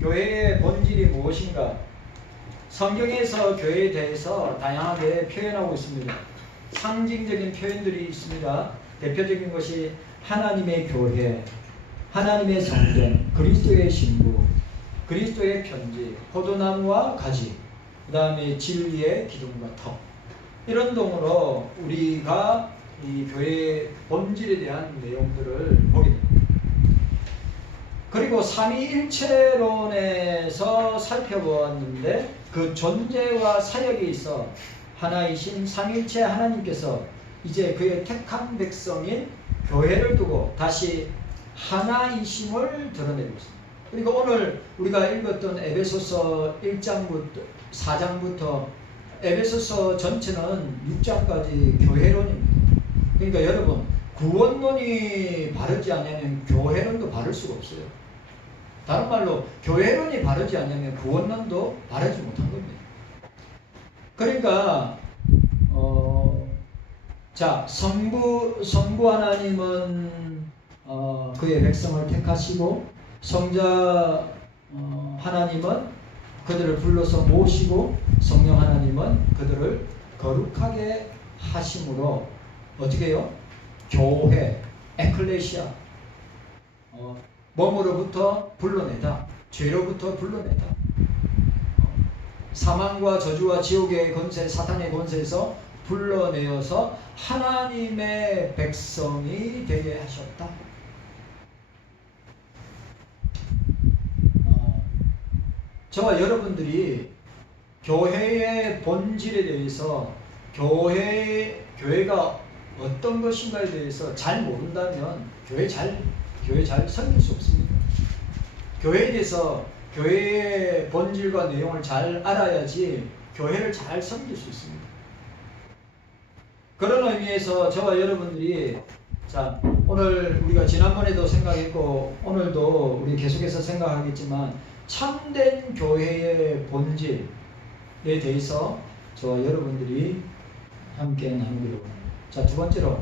교회의 본질이 무엇인가? 성경에서 교회에 대해서 다양하게 표현하고 있습니다. 상징적인 표현들이 있습니다. 대표적인 것이 하나님의 교회, 하나님의 성전, 그리스도의 신부, 그리스도의 편지, 포도나무와 가지, 그 다음에 진리의 기둥과 터. 이런 동으로 우리가 이 교회의 본질에 대한 내용들을 보게 됩니다. 그리고 삼위일체론에서 살펴보았는데 그 존재와 사역에 있어 하나이신 삼위일체 하나님께서 이제 그의 택한 백성인 교회를 두고 다시 하나이심을 드러내고 있습니다. 그리고 오늘 우리가 읽었던 에베소서 1장부터 4장부터 에베소서 전체는 6장까지 교회론입니다. 그러니까 여러분, 구원론이 바르지 않으면 교회론도 바를 수가 없어요. 다른 말로 교회론이 바르지 않으면 구원론도 바르지 못한 겁니다. 그러니까 자, 성부 하나님은 그의 백성을 택하시고 성자 하나님은 그들을 불러서 모시고 성령 하나님은 그들을 거룩하게 하심으로 어떻게 해요? 교회, 에클레시아, 몸으로부터 불러내다, 죄로부터 불러내다, 사망과 저주와 지옥의 권세, 사탄의 권세에서 불러내어서 하나님의 백성이 되게 하셨다. 저와 여러분들이 교회의 본질에 대해서 교회가 어떤 것인가에 대해서 잘 모른다면 교회 잘 섬길 수 없습니다. 교회에 대해서 교회의 본질과 내용을 잘 알아야지 교회를 잘 섬길 수 있습니다. 그런 의미에서 저와 여러분들이 자, 오늘 우리가 지난번에도 생각했고 오늘도 우리 계속해서 생각하겠지만 참된 교회의 본질에 대해서 저와 여러분들이 함께 나누기로 합니다. 자, 두 번째로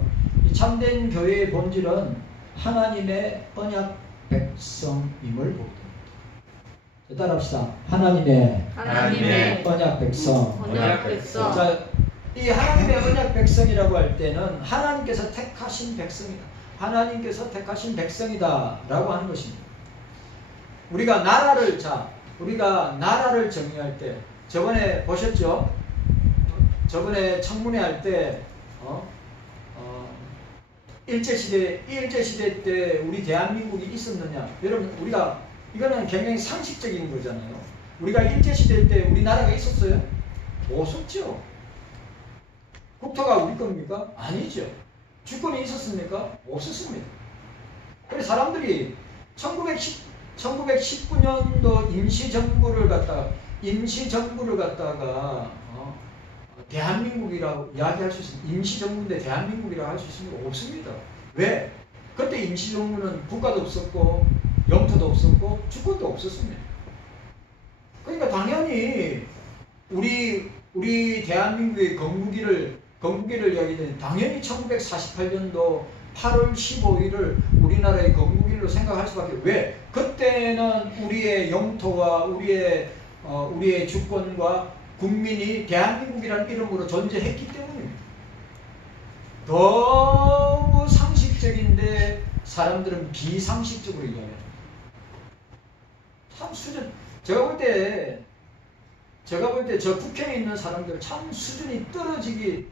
이 참된 교회의 본질은 하나님의 언약 백성임을 보게 됩니다. 따라합시다. 하나님의 언약 백성. 자, 이 하나님의 언약 백성이라고 할 때는 하나님께서 택하신 백성이다. 하나님께서 택하신 백성이다 라고 하는 것입니다. 우리가 나라를 정의할 때 저번에 보셨죠? 저번에 청문회 할 때 일제시대 때 우리 대한민국이 있었느냐? 여러분, 이거는 굉장히 상식적인 거잖아요. 우리가 일제시대 때 우리나라가 있었어요? 없었죠. 국토가 우리 겁니까? 아니죠. 주권이 있었습니까? 없었습니다. 그래서 사람들이 1919년도 임시정부를 갖다가 대한민국이라고 이야기할 수 있습니다. 임시정부인데 대한민국이라고 할 수 있습니까? 없습니다. 왜? 그때 임시정부는 국가도 없었고 영토도 없었고 주권도 없었습니다. 그러니까 당연히 우리 대한민국의 건국기를 이야기하는 당연히 1948년도 8월 15일을 우리나라의 건국일로 생각할 수밖에. 왜? 그때는 우리의 영토와 우리의 주권과 국민이 대한민국이라는 이름으로 존재했기 때문입니다. 너무 상식적인데 사람들은 비상식적으로 이야기합니다. 참 제가 볼 때 저 국회에 있는 사람들 참 수준이 떨어지기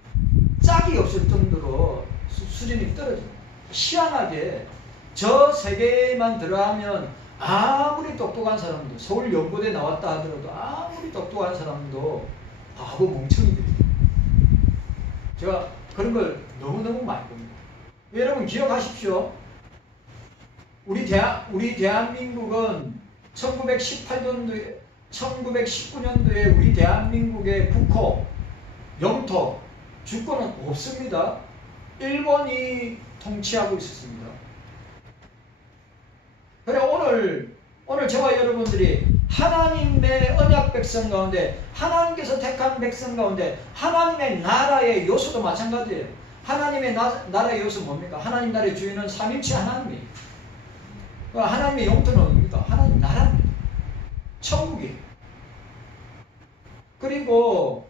짝이 없을 정도로 수준이 떨어집니다. 희한하게 저 세계에만 들어가면 아무리 똑똑한 사람도, 서울연고대 나왔다 하더라도 아무리 똑똑한 사람도 바보 멍청이들입니다. 제가 그런 걸 너무너무 많이 봅니다. 여러분 기억하십시오. 우리 대한민국은 1919년도에 우리 대한민국의 국호, 영토, 주권은 없습니다. 일본이 통치하고 있었습니다. 그래 오늘 저와 여러분들이 하나님의 언약 백성 가운데, 하나님께서 택한 백성 가운데 하나님의 나라의 요소도 마찬가지예요. 하나님의 나라의 요소 뭡니까? 하나님 나라의 주인은 삼위일체 하나님이에요. 하나님의 영토는 뭡니까? 하나님 나라입니다. 천국이에요. 그리고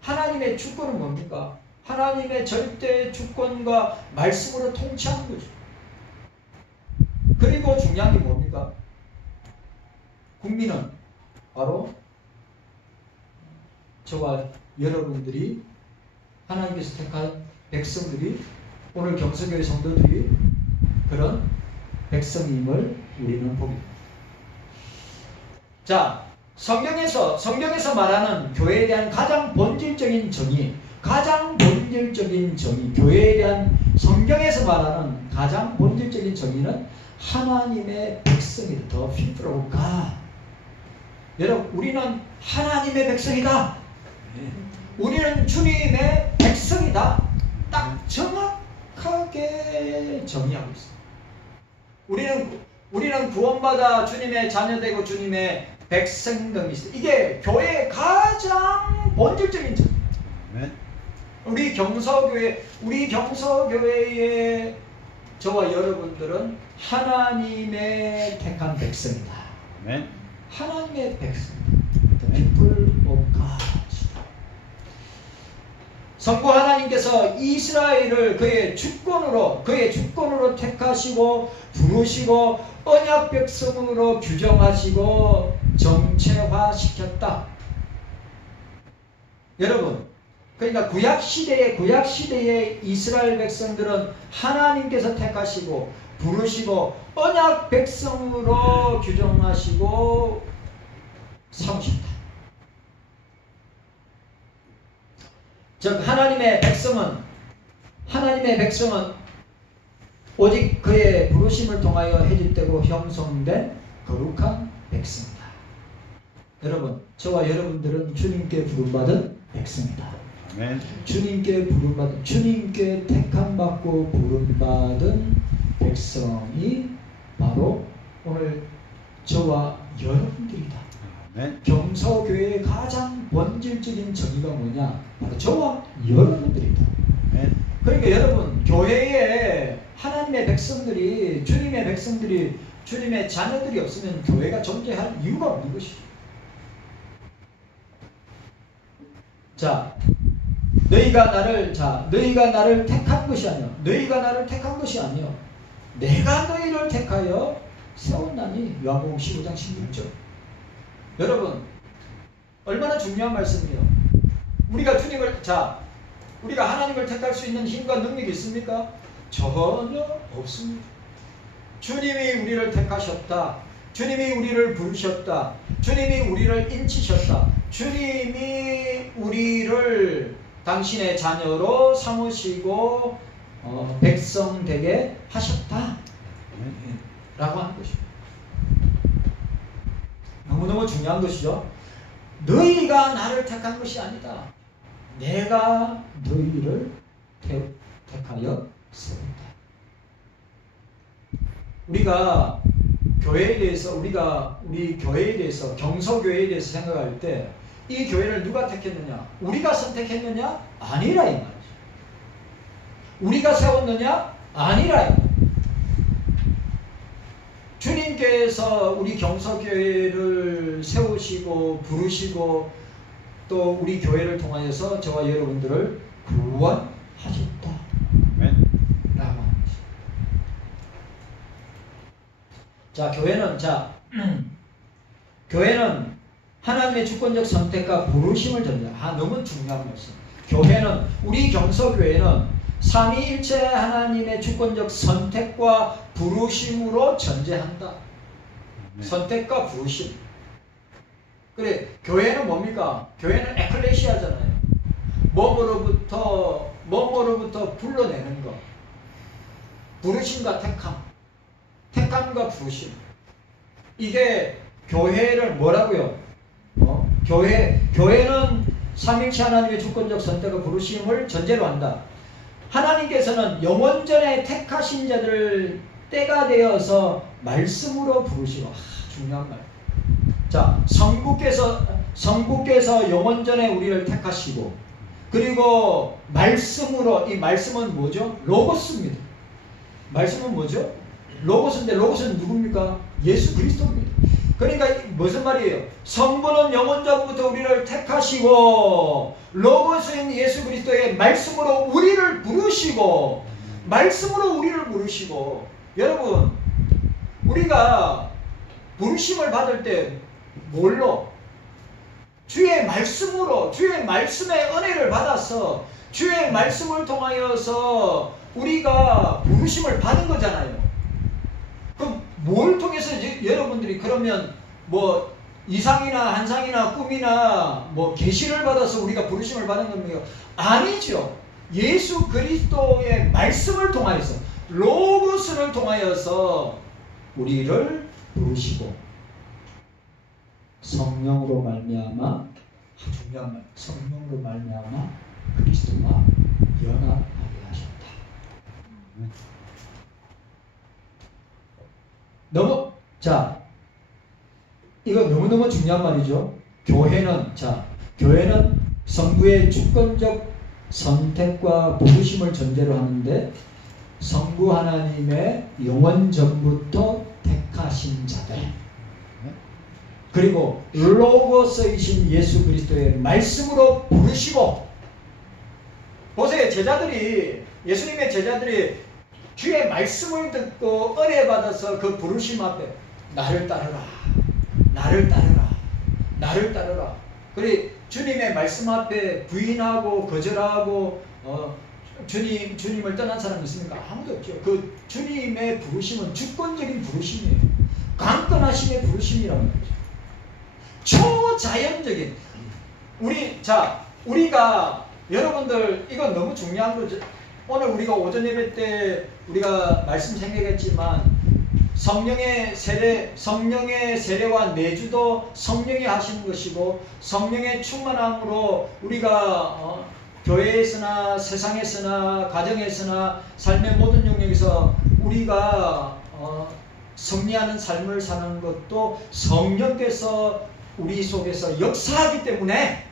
하나님의 주권은 뭡니까? 하나님의 절대 주권과 말씀으로 통치하는 거죠. 그리고 중요한 게 뭡니까? 국민은 바로 저와 여러분들이, 하나님께서 택한 백성들이, 오늘 경서교회 성도들이 그런 백성임을 우리는 보게 됩니다. 자, 성경에서 말하는 교회에 대한 가장 본질적인 정의, 교회에 대한 성경에서 말하는 가장 본질적인 정의는 하나님의 백성이다. The people of God. 여러분, 우리는 하나님의 백성이다. 우리는 주님의 백성이다. 딱 정확하게 정의하고 있습니다. 우리는 구원받아 주님의 자녀되고 주님의 백성됨이 있어요. 이게 교회의 가장 본질적인 정의. 우리 경서교회의 저와 여러분들은 하나님의 택한 백성이다. 하나님의 백성. The people of God. 성부 하나님께서 이스라엘을 그의 주권으로 택하시고 부르시고 언약 백성으로 규정하시고 정체화시켰다. 여러분, 그러니까 구약 시대의 이스라엘 백성들은 하나님께서 택하시고 부르시고 언약 백성으로 규정하시고 삼으셨다. 즉 하나님의 백성은 오직 그의 부르심을 통하여 해집되고 형성된 거룩한 백성이다. 여러분, 저와 여러분들은 주님께 부름받은 백성이다. 아멘. 주님께 택함받고 부름받은 백성이 바로 오늘 저와 여러분들이다. 아멘. 경서교회의 가장 본질적인 정의가 뭐냐? 바로 저와 여러분들이다. 아멘. 그러니까 여러분, 교회에 하나님의 백성들이, 주님의 자녀들이 없으면 교회가 존재할 이유가 없는 것이죠. 너희가 나를 택한 것이 아니요. 내가 너희를 택하여 세웠나니. 요한복음 15장 16절. 여러분, 얼마나 중요한 말씀이에요. 우리가 하나님을 택할 수 있는 힘과 능력이 있습니까? 전혀 없습니다. 주님이 우리를 택하셨다. 주님이 우리를 부르셨다. 주님이 우리를 인치셨다. 주님이 우리를 당신의 자녀로 삼으시고 백성 되게 하셨다. 라고 하는 것입니다. 너무너무 중요한 것이죠. 너희가 나를 택한 것이 아니다. 내가 너희를 택하여 세웠다. 우리가 교회에 대해서, 우리 교회에 대해서, 경서교회에 대해서 생각할 때 이 교회를 누가 택했느냐? 우리가 선택했느냐? 아니라 이 말이죠. 우리가 세웠느냐? 아니라 이 말이죠. 주님께서 우리 경서교회를 세우시고 부르시고 또 우리 교회를 통하여서 저와 여러분들을 구원하셨다. 아멘. 라고 하는 것입니다. 교회는 하나님의 주권적 선택과 부르심을 전제한다. 너무 중요한 말씀. 우리 경서교회는 삼위일체 하나님의 주권적 선택과 부르심으로 전제한다. 선택과 부르심. 그래, 교회는 뭡니까? 교회는 에클레시아잖아요. 몸으로부터 불러내는 것. 부르심과 택함과 부르심. 이게 교회를 뭐라고요? 교회는 삼위일체 하나님의 주권적 선택과 부르심을 전제로 한다. 하나님께서는 영원전에 택하신 자들을 때가 되어서 말씀으로 부르시고. 중요한 말. 성부께서 영원전에 우리를 택하시고, 그리고 말씀으로, 이 말씀은 뭐죠? 로고스입니다. 말씀은 뭐죠? 로고스인데, 로고스는 누굽니까? 예수 그리스도입니다. 그러니까 무슨 말이에요? 성부는 영원 전부터 우리를 택하시고 로고스인 예수 그리스도의 말씀으로 우리를 부르시고 말씀으로 우리를 부르시고 여러분 우리가 부르심을 받을 때 뭘로? 주의 말씀으로 주의 말씀의 은혜를 받아서 주의 말씀을 통하여서 우리가 부르심을 받은 거잖아요. 그럼 뭘 통해서 여러분들이 그러면 뭐 이상이나 한상이나 꿈이나 뭐 계시를 받아서 우리가 부르심을 받은 겁니까? 아니죠. 예수 그리스도의 말씀을 통하여서 로고스를 통하여서 우리를 부르시고 성령으로 말미암아 중요한 말 성령으로 말미암아 그리스도와 연합하게 하셨다. 이거 너무너무 중요한 말이죠. 교회는 성부의 주권적 선택과 부르심을 전제로 하는데 성부 하나님의 영원 전부터 택하신 자들 그리고 로고스이신 예수 그리스도의 말씀으로 부르시고 보세요. 예수님의 제자들이 주의 말씀을 듣고 은혜 받아서 그 부르심 앞에 나를 따르라 나를 따르라. 그래 주님의 말씀 앞에 부인하고 거절하고 주님을 떠난 사람이 있습니까? 아무도 없죠. 그 주님의 부르심은 주권적인 부르심이에요. 강건하심의 부르심이라고 말이죠. 초자연적인 우리가 여러분들 이건 너무 중요한 거죠. 오늘 우리가 오전 예배 때 우리가 말씀 생각했지만 성령의 세례와 내주도 성령이 하시는 것이고 성령의 충만함으로 우리가 교회에서나 세상에서나 가정에서나 삶의 모든 영역에서 우리가 승리하는 삶을 사는 것도 성령께서 우리 속에서 역사하기 때문에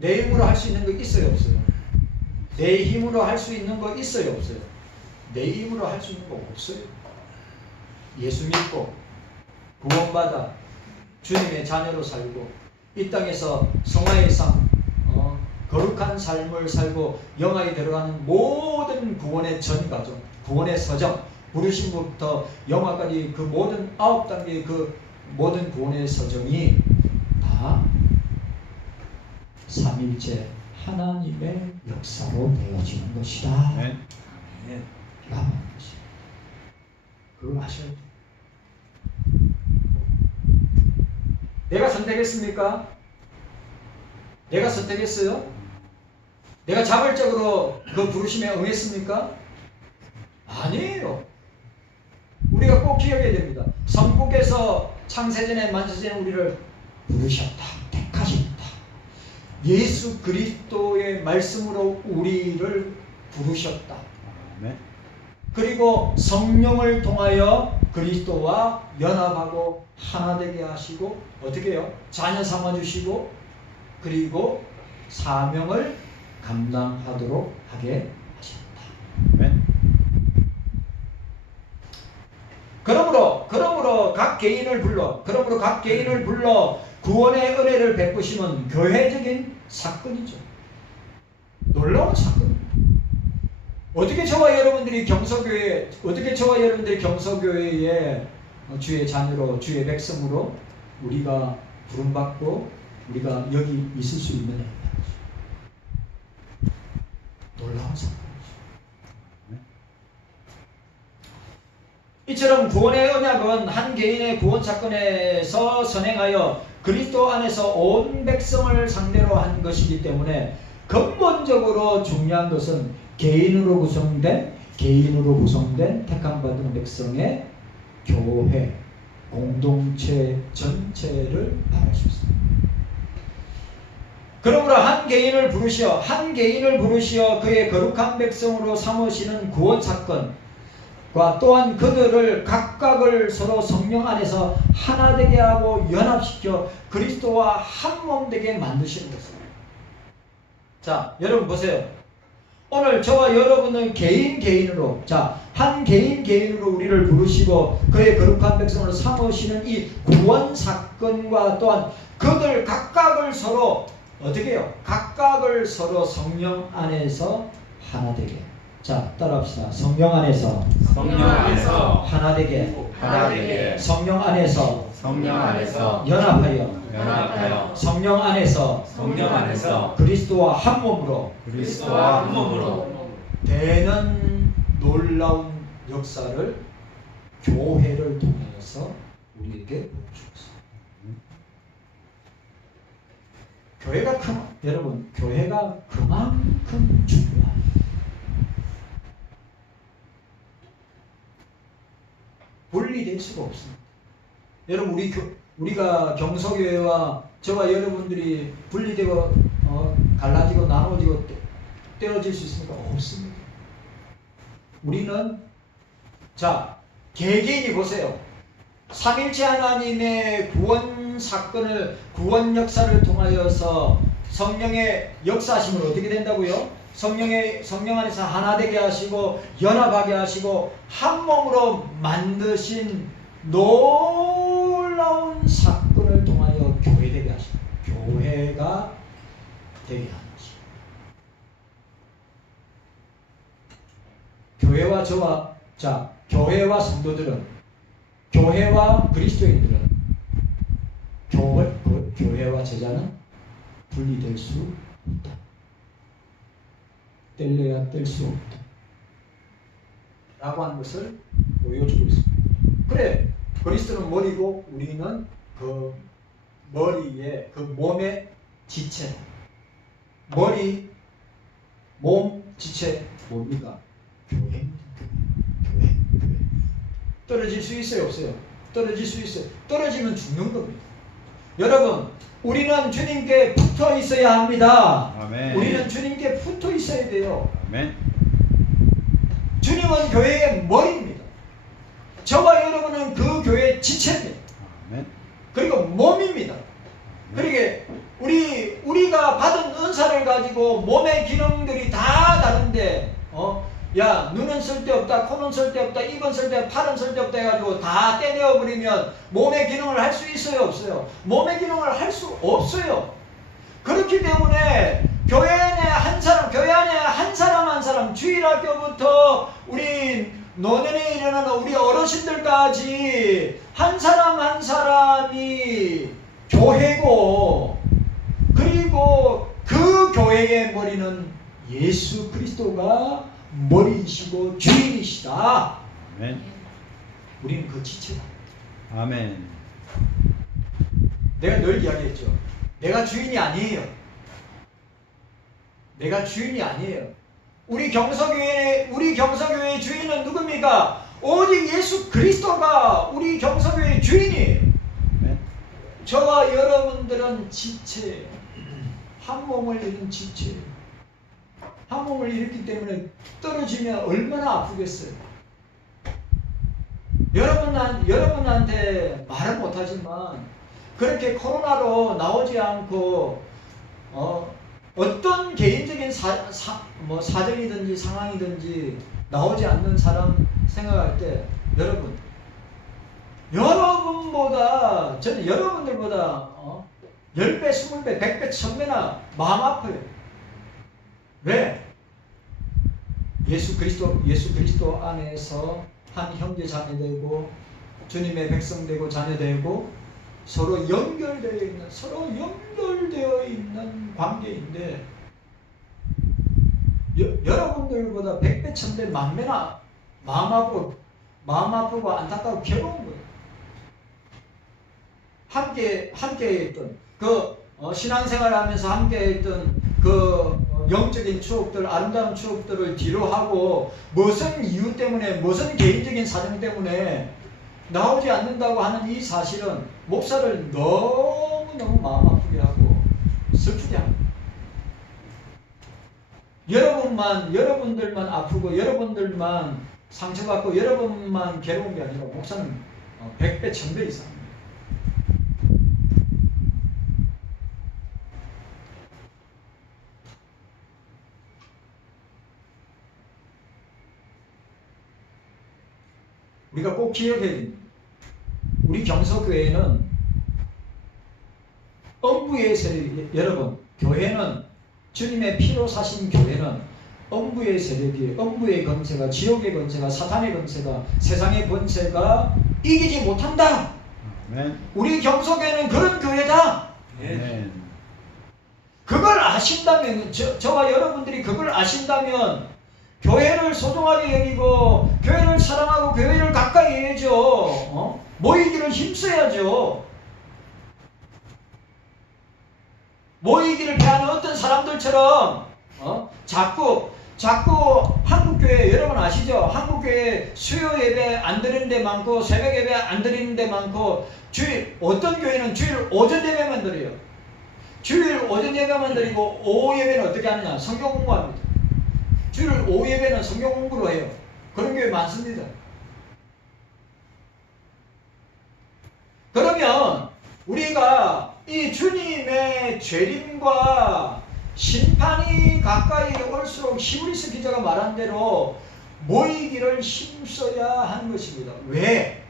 내 힘으로 할 수 있는 거 있어요 없어요? 내 힘으로 할 수 있는 거 있어요 없어요? 내 힘으로 할 수 있는 거 없어요. 예수 믿고 구원받아 주님의 자녀로 살고 이 땅에서 성화의 삶 거룩한 삶을 살고 영화에 들어가는 모든 구원의 전 과정 구원의 서정 부르심부터 영화까지 그 모든 9단계의 그 모든 구원의 서정이 다 삼일째 하나님의 역사로 되어지는 것이다. 네. 라는 것이. 그걸 아셔야 돼요. 내가 선택했습니까? 내가 선택했어요? 내가 자발적으로 그 부르심에 응했습니까? 아니에요. 우리가 꼭 기억해야 됩니다. 성부께서 창세전에 만세전에 우리를 부르셨다. 택하셨다. 예수 그리스도의 말씀으로 우리를 부르셨다. 네. 그리고 성령을 통하여 그리스도와 연합하고 하나 되게 하시고 어떻게 해요? 자녀 삼아주시고 그리고 사명을 감당하도록 하게 하셨다. 네. 그러므로 각 개인을 불러 구원의 은혜를 베푸시면 교회적인 사건이죠. 놀라운 사건입니다. 어떻게 저와 여러분들이 경서교회에 주의 자녀로 주의 백성으로 우리가 부름받고 우리가 여기 있을 수 있느냐. 놀라운 사건이죠. 이처럼 구원의 언약은 한 개인의 구원 사건에서 선행하여 그리스도 안에서 온 백성을 상대로 한 것이기 때문에 근본적으로 중요한 것은 개인으로 구성된 택함받은 백성의 교회, 공동체 전체를 말할 수 있습니다. 그러므로 한 개인을 부르시어 그의 거룩한 백성으로 삼으시는 구원 사건과 또한 그들을 각각을 서로 성령 안에서 하나 되게 하고 연합시켜 그리스도와 한 몸 되게 만드시는 것입니다. 자, 여러분 보세요. 오늘 저와 여러분은 개인으로 한 개인 개인으로 우리를 부르시고 그의 거룩한 백성으로 삼으시는 이 구원 사건과 또한 그들 각각을 서로 어떻게 해요? 각각을 서로 성령 안에서 하나 되게. 자, 따라합시다. 성령 안에서 하나 되게. 성령 안에서 연합하여 성령 안에서 그리스도와 한 몸으로 되는 놀라운 역사를 교회를 통해서 우리에게 보여주었어요. 여러분, 교회가 그만큼 중요합니다. 분리될 수가 없습니다. 여러분, 우리가 경서교회와 저와 여러분들이 분리되고 갈라지고 나눠지고 떼어질 수 있습니까? 없습니다. 우리는 자, 개개인이 보세요. 삼일체 하나님의 구원 사건을, 구원 역사를 통하여서 성령의 역사하심을 어떻게 된다고요? 성령 안에서 하나 되게 하시고 연합하게 하시고 한 몸으로 만드신 놀라운 사건을 통하여 교회 되게 하시고 교회가 되게 하는 것입니다. 교회와 성도들은, 교회와 그리스도인들은, 교회와 제자는 분리될 수 없다. 뗄래야 뗄 수 없다. 라고 하는 것을 보여주고 있습니다. 그래, 그리스도는 머리고 우리는 그 머리에, 그 몸의 지체. 머리, 몸, 지체 뭡니까? 교회입니다. 교회. 떨어질 수 있어요, 없어요? 떨어질 수 있어요. 떨어지면 죽는 겁니다. 여러분, 우리는 주님께 붙어 있어야 합니다. 아멘. 우리는 주님께 붙어 있어야 돼요. 아멘. 주님은 교회의 머리입니다. 저와 여러분은 그 교회의 지체입니다. 아멘. 그리고 몸입니다. 그러게 우리가 받은 은사를 가지고 몸의 기능들이 다 다른데 야, 눈은 쓸데없다, 코는 쓸데없다, 입은 쓸데없다, 팔은 쓸데없다 해가지고 다 떼내어버리면 몸의 기능을 할 수 있어요, 없어요? 몸의 기능을 할 수 없어요. 그렇기 때문에 교회 안에 한 사람, 주일학교부터 우리 노년에 이르는 우리 어르신들까지 한 사람이 교회고, 그리고 그 교회의 머리는 예수 그리스도가 머리이시고 주인이시다. 아멘. 우리는 그 지체다. 아멘. 내가 늘 이야기했죠. 내가 주인이 아니에요. 우리 경서교회의 주인은 누굽니까? 오직 예수 그리스도가 우리 경서교회의 주인이에요. 아멘. 저와 여러분들은 지체예요. 한 몸을 이룬 지체예요. 한 몸을 잃었기 때문에 떨어지면 얼마나 아프겠어요. 여러분한테 말은 못하지만 그렇게 코로나로 나오지 않고 어떤 개인적인 사정이든지 상황이든지 나오지 않는 사람 생각할 때 저는 여러분들보다 10배, 20배, 100배, 1000배나 마음 아파요. 왜? 예수 그리스도 안에서 한 형제 자매되고 주님의 백성되고 자녀되고 서로 연결되어 있는 관계인데 여러분들보다 100배, 1000배, 만배나 마음 아프고 안타까워 괴로운 거예요. 함께 했던 신앙생활하면서 함께 했던 영적인 추억들, 아름다운 추억들을 뒤로 하고 무슨 이유 때문에, 무슨 개인적인 사정 때문에 나오지 않는다고 하는 이 사실은 목사를 너무너무 마음 아프게 하고 슬프게 합니다. 여러분들만 아프고 여러분들만 상처받고 여러분만 괴로운 게 아니라 목사는 100배, 1000배 이상입니다. 꼭 기억해야 됩니다. 우리 경서교회는 엄부의 세력, 여러분, 교회는 주님의 피로 사신 교회는 엄부의 세력이, 엄부의 권세가, 지옥의 권세가, 사탄의 권세가, 세상의 권세가 이기지 못한다. 아멘. 우리 경서교회는 그런 교회다. 아멘. 그걸 아신다면, 저와 여러분들이 그걸 아신다면 교회를 소중하게 여기고 교회를 사랑하고 교회를 가까이 해야죠. 모이기를 힘써야죠. 모이기를 피하는 어떤 사람들처럼 자꾸 한국교회, 여러분 아시죠? 한국교회 수요 예배 안 드리는 데 많고 새벽 예배 안 드리는 데 많고 어떤 교회는 주일 오전 예배만 드려요. 주일 오전 예배만 드리고 오후 예배는 어떻게 하느냐? 성경 공부합니다. 주일 오후 예배는 성경 공부로 해요. 그런 교회 많습니다. 그러면 우리가 이 주님의 재림과 심판이 가까이 올수록 히브리서 기자가 말한 대로 모이기를 힘써야 하는 것입니다. 왜?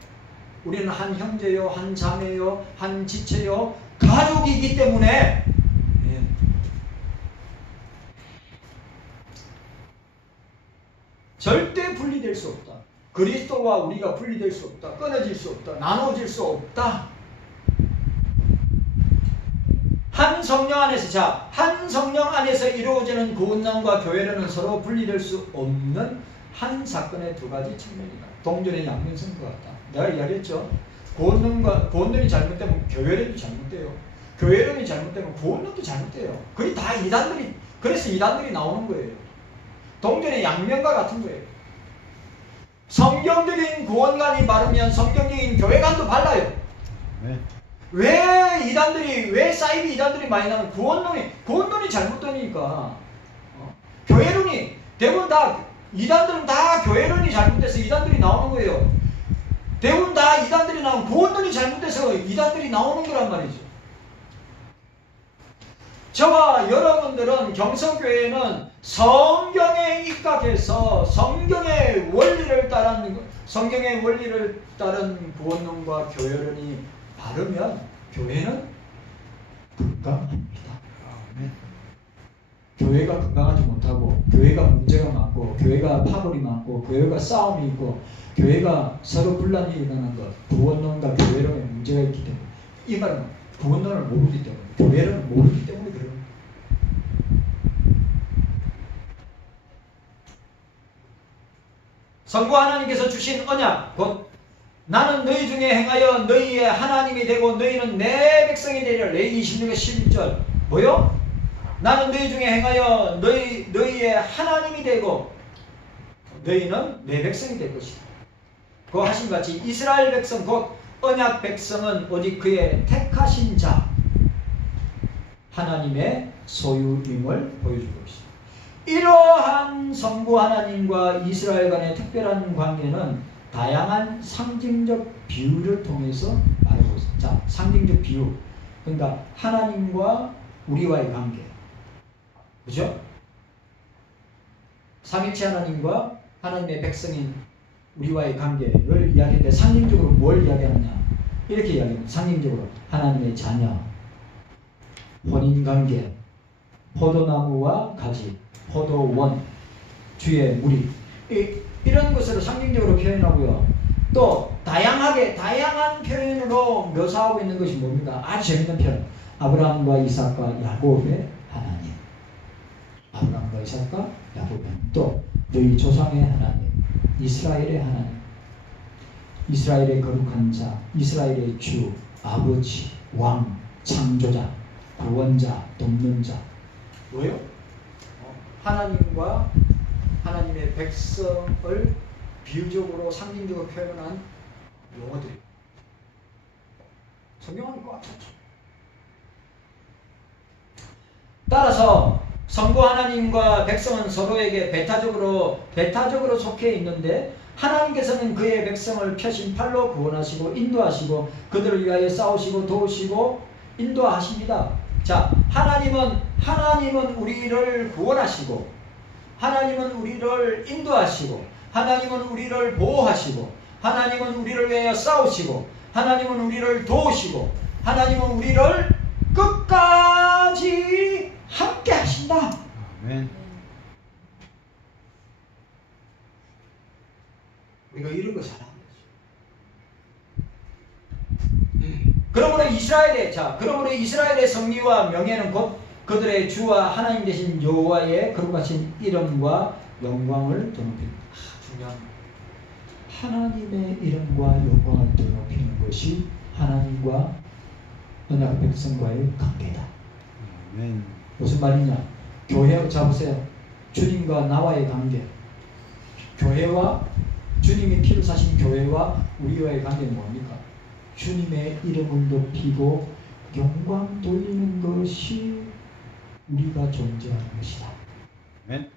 우리는 한 형제요, 한 자매요, 한 지체요, 가족이기 때문에. 절대 분리될 수 없다. 그리스도와 우리가 분리될 수 없다. 끊어질 수 없다. 나눠질 수 없다. 한 성령 안에서 이루어지는 구원론과 교회론은 서로 분리될 수 없는 한 사건의 두 가지 측면이다. 동전의 양면성과 같다. 내가 이야기했죠. 구원론이 잘못되면 교회론이 잘못돼요. 교회론이 잘못되면 구원론도 잘못돼요. 그게 다 그래서 이단들이 나오는 거예요. 동전의 양면과 같은 거예요. 성경적인 구원관이 바르면 성경적인 교회관도 발라요. 네. 왜 사이비 이단들이 많이 나면 구원론이 잘못되니까. 교회론이 대부분 이단들은 다 교회론이 잘못돼서 이단들이 나오는 거예요. 대부분 다 이단들이 나오면 구원론이 잘못돼서 이단들이 나오는 거란 말이죠. 저와 여러분들은 경성교회는 성경에 입각해서 성경의 원리를 따른 구원론과 교회론이 바르면 교회는 건강합니다. 교회가 건강하지 못하고 교회가 문제가 많고 교회가 파벌이 많고 교회가 싸움이 있고 교회가 서로 분란이 일어나는 것, 구원론과 교회론에 문제가 있기 때문에, 이 말은 구원론을 모르기 때문에, 교회론을 모르기 때문에 그런 거예요. 성부 하나님께서 주신 언약, 곧 나는 너희 중에 행하여 너희의 하나님이 되고 너희는 내 백성이 되리라. 레위 26의 11절. 뭐요? 나는 너희 중에 행하여 너희의 하나님이 되고 너희는 내 백성이 될 것이다. 그 하신 같이 이스라엘 백성 곧 언약 백성은 오직 그의 택하신 자 하나님의 소유임을 보여주고 있습니다. 이러한 성부 하나님과 이스라엘 간의 특별한 관계는 다양한 상징적 비유를 통해서 말하고 있습니다. 자, 상징적 비유. 그러니까 하나님과 우리와의 관계. 그죠? 삼위체 하나님과 하나님의 백성인 우리와의 관계를 이야기할 때 상징적으로 뭘 이야기하느냐? 이렇게 이야기합니다. 상징적으로 하나님의 자녀, 혼인관계, 포도나무와 가지, 포도원, 주의 무리, 이런 것으로 상징적으로 표현하고요. 또 다양한 표현으로 묘사하고 있는 것이 뭡니까? 아주 재밌는 표현. 아브라함과 이삭과 야곱의 하나님. 아브라함과 이삭과 야곱의 하나님. 또 너희 조상의 하나님. 이스라엘의 하나님. 이스라엘의 거룩한 자. 이스라엘의 주. 아버지. 왕. 창조자. 구원자. 돕는 자. 뭐예요? 하나님과 하나님의 백성을 비유적으로 상징적으로 표현한 용어들이 성경은 꽉 찼죠. 따라서 성부 하나님과 백성은 서로에게 배타적으로 속해 있는데 하나님께서는 그의 백성을 펴신 팔로 구원하시고 인도하시고 그들을 위하여 싸우시고 도우시고 인도하십니다. 자, 하나님은 우리를 구원하시고 하나님은 우리를 인도하시고 하나님은 우리를 보호하시고 하나님은 우리를 위하여 싸우시고 하나님은 우리를 도우시고 하나님은 우리를 끝까지 함께 하신다. 아멘. 우리가 이런 거 잘하는 거죠. 그러므로 이스라엘의 성리와 명예는 곧 그들의 주와 하나님 되신 여호와의 거룩하신 이름과 영광을 드높인다. 중요한 하나님의 이름과 영광을 드높이는 것이 하나님과 언약 백성과의 관계다. 아멘. 무슨 말이냐? 교회 잡으세요. 주님과 나와의 관계. 교회와 주님이 피를 사신 교회와 우리와의 관계는 뭡니까? 주님의 이름을 높이고 영광 돌리는 것이 우리가 존재하는 것이다. 아멘.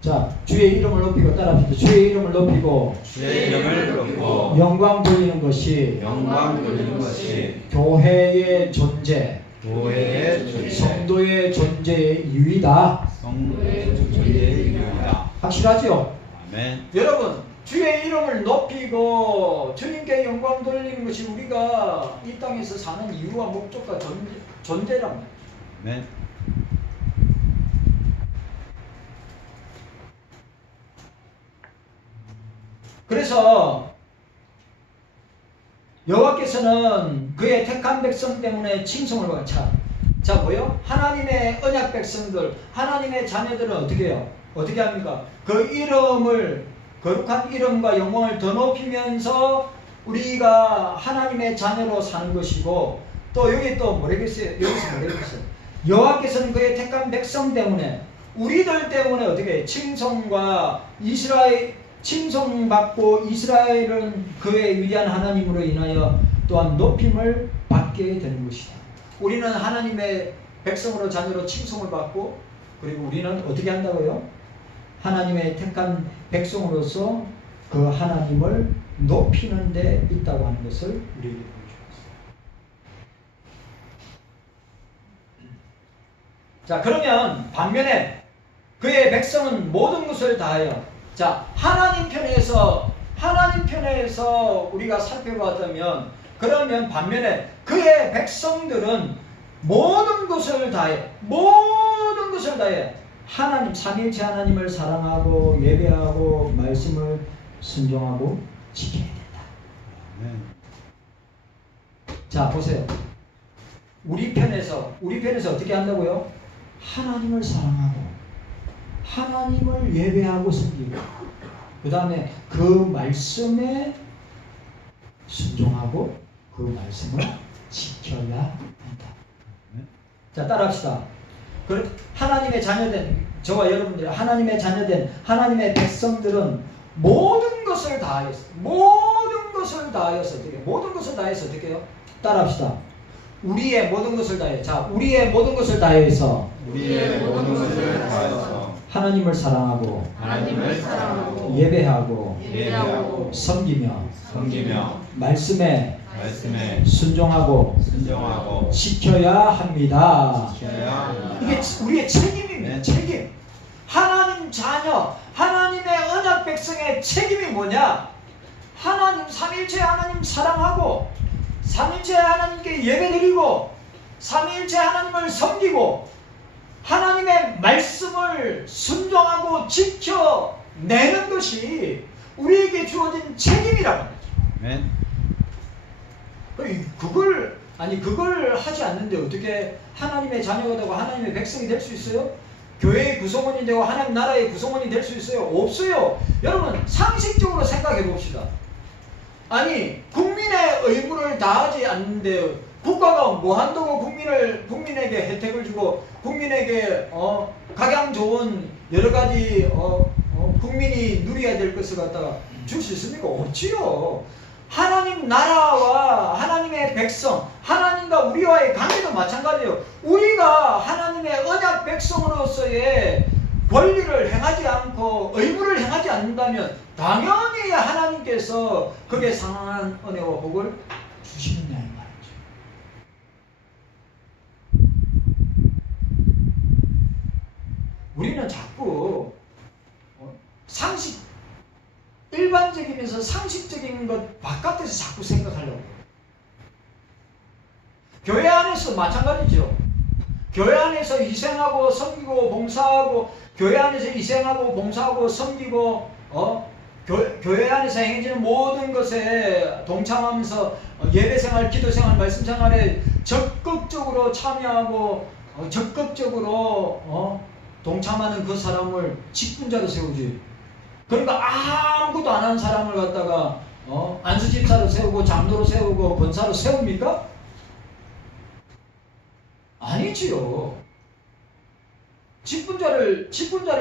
자, 주의 이름을 높이고 따라합시다. 주의 이름을 높이고 주의 이름을 높이고 영광 돌리는 것이 영광 돌리는 것이 교회의 존재, 교회의 존재, 성도의 존재의 이유이다. 성도의 존재의 이유이다. 확실하죠? 아멘. 여러분, 주의 이름을 높이고 주님께 영광 돌리는 것이 우리가 이 땅에서 사는 이유와 목적과 존재란 말이에요. 아멘. 그래서 여호와께서는 그의 택한 백성 때문에 칭송을 받자. 자, 뭐요? 하나님의 언약 백성들, 하나님의 자녀들은 어떻게 해요? 어떻게 합니까? 그 이름을, 거룩한 이름과 영광을 더 높이면서 우리가 하나님의 자녀로 사는 것이고, 또 여기 또 뭐라겠어요? 여기서 뭐라겠어요? 여호와께서는 그의 택한 백성 때문에, 우리들 때문에 어떻게 해요? 칭송받고 이스라엘은 그의 위대한 하나님으로 인하여 또한 높임을 받게 되는 것이다. 우리는 하나님의 백성으로 자녀로 칭송을 받고, 그리고 우리는 어떻게 한다고요? 하나님의 택한 백성으로서 그 하나님을 높이는 데 있다고 하는 것을 우리에게 보여주고 있습니다. 자, 그러면 반면에 그의 백성은 모든 것을 다하여, 자, 하나님 편에서 우리가 살펴봤다면, 그러면 반면에 그의 백성들은 모든 것을 다해 하나님, 삼위일체 하나님을 사랑하고 예배하고 말씀을 순종하고 지켜야 된다. 아멘. 자, 보세요. 우리 편에서 어떻게 한다고요? 하나님을 사랑하고 하나님을 예배하고 섬기고, 그 다음에 그 말씀에 순종하고 그 말씀을 지켜야 한다. 자, 따라합시다. 하나님의 자녀된 저와 여러분들, 하나님의 자녀된 하나님의 백성들은 모든 것을 다하여서 어떻게 해요? 따라합시다. 우리의 모든 것을 다해. 자, 우리의 모든 것을 다해서 하나님을 사랑하고 예배하고 섬기며 말씀에 순종하고 지켜야 합니다. 이게 우리의 책임입니다. 책임. 하나님 자녀, 하나님의 언약 백성의 책임이 뭐냐? 하나님, 삼위일체 하나님 사랑하고 삼위일체 하나님께 예배드리고 삼위일체 하나님을 섬기고 하나님의 말씀을 순종하고 지켜내는 것이 우리에게 주어진 책임이라고 아멘. 그걸 하지 않는데 어떻게 하나님의 자녀가 되고 하나님의 백성이 될 수 있어요? 교회의 구성원이 되고 하나님 나라의 구성원이 될 수 있어요? 없어요. 여러분, 상식적으로 생각해 봅시다. 아니, 국민의 의무를 다하지 않는데 국가가 뭐 한다고 국민에게 혜택을 주고 국민에게 각양 좋은 여러 가지 국민이 누려야 될 것을 갖다가 줄 수 있습니까? 없지요. 하나님 나라와 하나님의 백성, 하나님과 우리와의 관계도 마찬가지예요. 우리가 하나님의 언약 백성으로서의 권리를 행하지 않고 의무를 행하지 않는다면 당연히 하나님께서 그게 상당한 은혜와 복을 주시느냐 이 말이죠. 우리는 자꾸 상식, 일반적인 섬기면서 상식적인 것 바깥에서 자꾸 생각하려고. 교회 안에서 마찬가지죠. 교회 안에서 희생하고 섬기고 봉사하고, 교회 안에서 희생하고 봉사하고 섬기고, 교회 안에서 행해지는 모든 것에 동참하면서 예배생활, 기도생활, 말씀생활에 적극적으로 참여하고 적극적으로 동참하는 그 사람을 직분자로 세우지. 그러니까 아무것도 안 하는 사람을 갖다가 안수집사로 세우고 장로로 세우고 권사로 세웁니까? 아니지요. 직분자를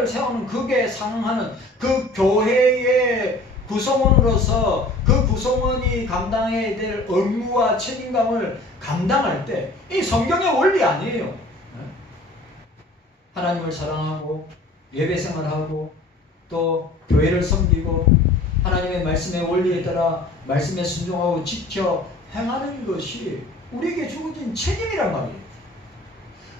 세우는 그게 상응하는 그 교회의 구성원으로서 그 구성원이 감당해야 될 업무와 책임감을 감당할 때 이 성경의 원리 아니에요. 하나님을 사랑하고 예배생활하고 또 교회를 섬기고 하나님의 말씀의 원리에 따라 말씀에 순종하고 지켜 행하는 것이 우리에게 주어진 책임이란 말이에요.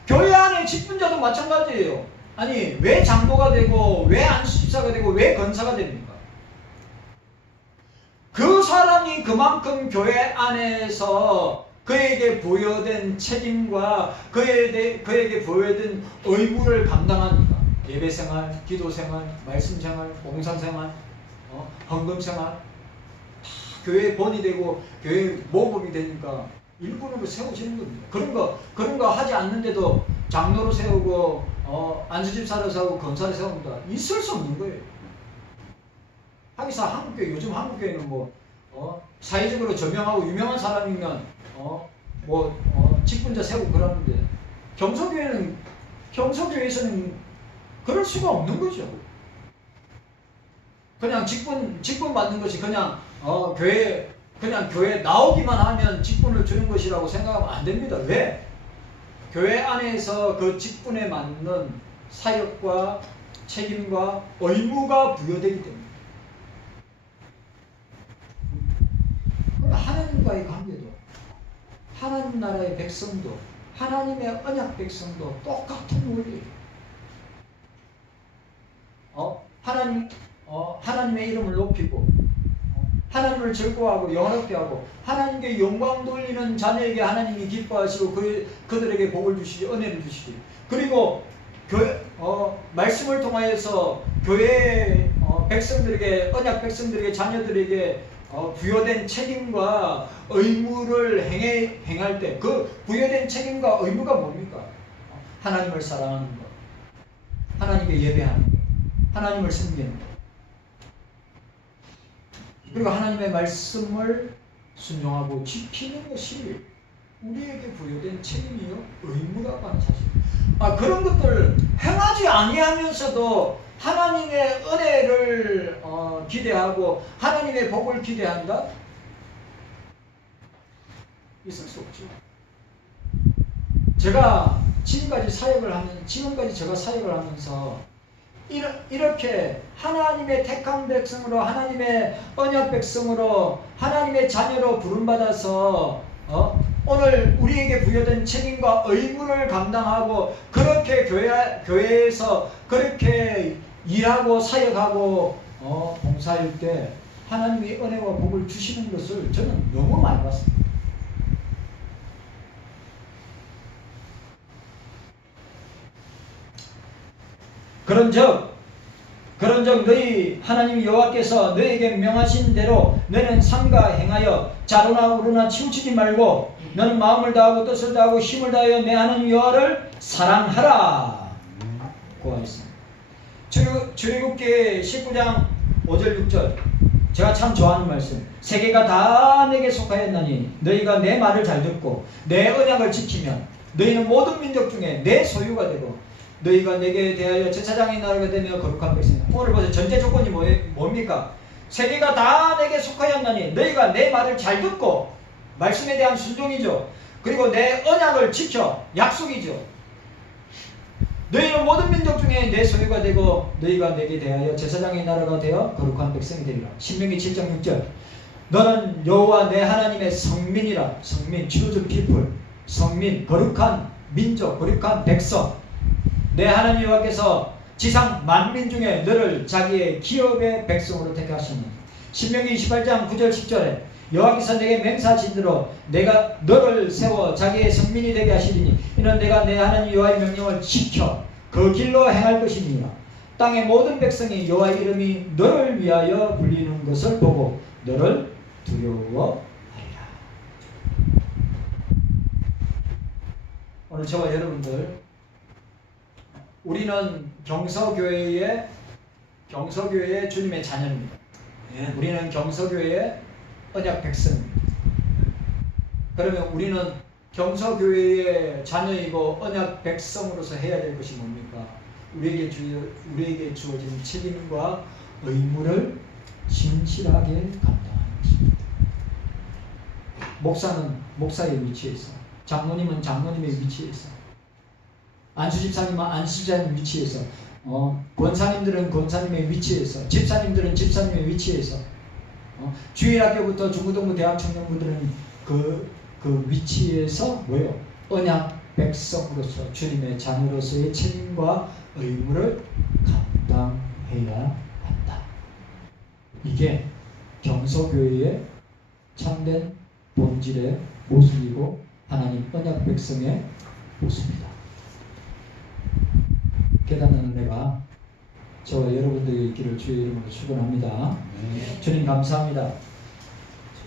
교회 안에 직분자도 마찬가지예요. 아니 왜 장로가 되고 왜 안수집사가 되고 왜 권사가 됩니까? 그 사람이 그만큼 교회 안에서 그에게 부여된 책임과 그에게 부여된 의무를 감당하니까 예배생활, 기도생활, 말씀생활, 봉사생활, 헌금생활 다 교회의 본이 되고 교회의 모범이 되니까 일꾼으로 세우시는 겁니다. 그런 거 하지 않는데도 장로로 세우고 안수집사로 세우고 검사로 세운다. 있을 수 없는 거예요. 하기사 한국교회, 요즘 한국교회는 사회적으로 저명하고 유명한 사람이면 직분자 세우고 그러는데 경서교회에서는 그럴 수가 없는 거죠. 그냥 직분 받는 것이 그냥 교회 나오기만 하면 직분을 주는 것이라고 생각하면 안 됩니다. 왜? 교회 안에서 그 직분에 맞는 사역과 책임과 의무가 부여되기 때문에. 하나님과의 관계도, 하나님 나라의 백성도, 하나님의 언약 백성도 똑같은 원리예요. 하나님의 이름을 높이고 하나님을 즐거워하고 영화롭게 하고 하나님께 영광 돌리는 자녀에게 하나님이 기뻐하시고 그들에게 복을 주시지, 은혜를 주시지. 그리고 말씀을 통하여서 교회 백성들에게, 언약 백성들에게, 자녀들에게 부여된 책임과 의무를 행할 때 그 부여된 책임과 의무가 뭡니까? 하나님을 사랑하는 것, 하나님께 예배하는 것, 하나님을 섬기는 것, 그리고 하나님의 말씀을 순종하고 지키는 것이 우리에게 부여된 책임이요 의무라고 하는 사실. 그런 것들 행하지 아니하면서도 하나님의 은혜를 기대하고 하나님의 복을 기대한다? 있을 수 없죠. 지금까지 제가 사역을 하면서 이렇게 하나님의 택한 백성으로, 하나님의 언약 백성으로, 하나님의 자녀로 부름받아서 오늘 우리에게 부여된 책임과 의무를 감당하고 그렇게 교회에서 그렇게 일하고 사역하고 봉사할 때 하나님의 은혜와 복을 주시는 것을 저는 너무 많이 봤습니다. 그런즉 너희 하나님 여호와께서 너에게 명하신 대로 너는 삼가 행하여 자로나 우로나 치우치지 말고 너는 마음을 다하고 뜻을 다하고 힘을 다하여 내 하나님 여호와를 사랑하라. 고하였습니다. 출애굽기 19장 5절 6절 제가 참 좋아하는 말씀. 세계가 다 내게 속하였나니 너희가 내 말을 잘 듣고 내 언약을 지키면 너희는 모든 민족 중에 내 소유가 되고 너희가 내게 대하여 제사장의 나라가 되며 거룩한 백성이다. 오늘 보세요. 전제 조건이 뭡니까? 세계가 다 내게 속하였나니 너희가 내 말을 잘 듣고 말씀에 대한 순종이죠. 그리고 내 언약을 지켜 약속이죠. 너희는 모든 민족 중에 내 소유가 되고 너희가 내게 대하여 제사장의 나라가 되어 거룩한 백성이 되리라. 신명기 7장 6절 너는 여호와 내 하나님의 성민이라. 성민, chosen people, 성민, 거룩한 민족, 거룩한 백성. 내 하나님 여호와께서 지상 만민 중에 너를 자기의 기업의 백성으로 택하시니 신명기 28장 9절 10절에 여호와께서 내게 맹세하신대로 내가 너를 세워 자기의 성민이 되게 하시리니 이는 내가 내 하나님 여호와의 명령을 지켜 그 길로 행할 것이니라. 땅의 모든 백성이 여호와의 이름이 너를 위하여 불리는 것을 보고 너를 두려워하리라. 오늘 저와 여러분들, 우리는 경서교회의 주님의 자녀입니다. 우리는 경서교회의 언약 백성입니다. 그러면 우리는 경서교회의 자녀이고 언약 백성으로서 해야 될 것이 뭡니까? 우리에게 주어진 책임과 의무를 진실하게 감당하는 것입니다. 목사는 목사의 위치에서, 장로님은 장로님의 위치에서, 안수집사님은 안수집사님 위치에서, 권사님들은 권사님의 위치에서, 집사님들은 집사님의 위치에서, 주일학교부터 중고등부 대학 청년부들은 그 위치에서 뭐요? 언약 백성으로서 주님의 자녀로서의 책임과 의무를 감당해야 한다. 이게 경서교회의 참된 본질의 모습이고 하나님 언약 백성의 모습이다. 깨닫는 은혜가 저와 여러분들에게 있기를 주의 이름으로 축원합니다. 주님 감사합니다.